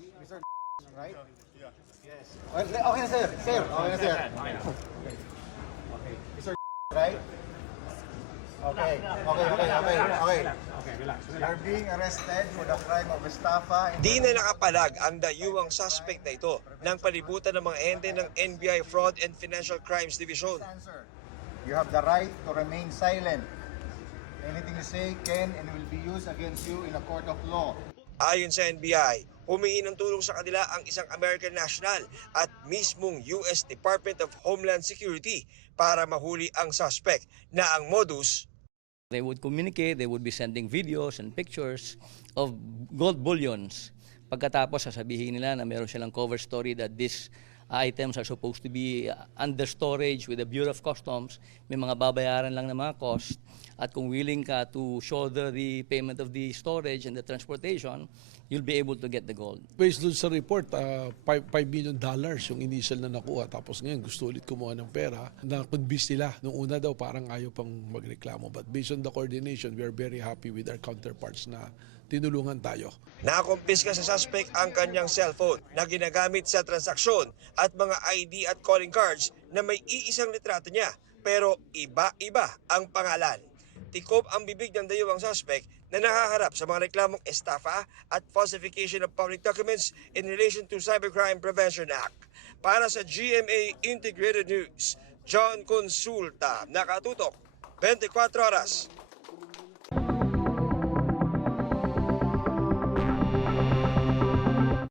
Mr. Right? Yes. Okay na, sir. Sir, okay na, sir. Okay. Mr. Right? Okay. You're being arrested for the crime of estafa. Di na nakapalag ang dayuang suspect na ito ng palibutan ng mga ente ng NBI Fraud and Financial Crimes Division. You have the right to remain silent. Anything you say can and will be used against you in a court of law. Ayon sa NBI, humingi ng tulong sa kanila ang isang American national at mismong US Department of Homeland Security para mahuli ang suspect na ang modus. They would communicate, they would be sending videos and pictures of gold bullions. Pagkatapos sasabihin nila na meron silang cover story that these items are supposed to be under storage with the Bureau of Customs. May mga babayaran lang na mga cost. At kung willing ka to shoulder the payment of the storage and the transportation, you'll be able to get the gold. Based dun sa report, $5 million yung initial na nakuha. Tapos ngayon gusto ulit kumuha ng pera. Na-convince nila. Nung una daw parang ayaw pang magreklamo. But based on the coordination, we are very happy with our counterparts na tinulungan tayo. Nakumpiska sa suspect ang kanyang cellphone na ginagamit sa transaksyon at mga ID at calling cards na may iisang litrato niya pero iba-iba ang pangalan. Tikob ang bibig ng dayuang suspect na nakaharap sa mga reklamong estafa at falsification of public documents in relation to Cybercrime Prevention Act. Para sa GMA Integrated News, John Consulta, nakatutok, 24 oras.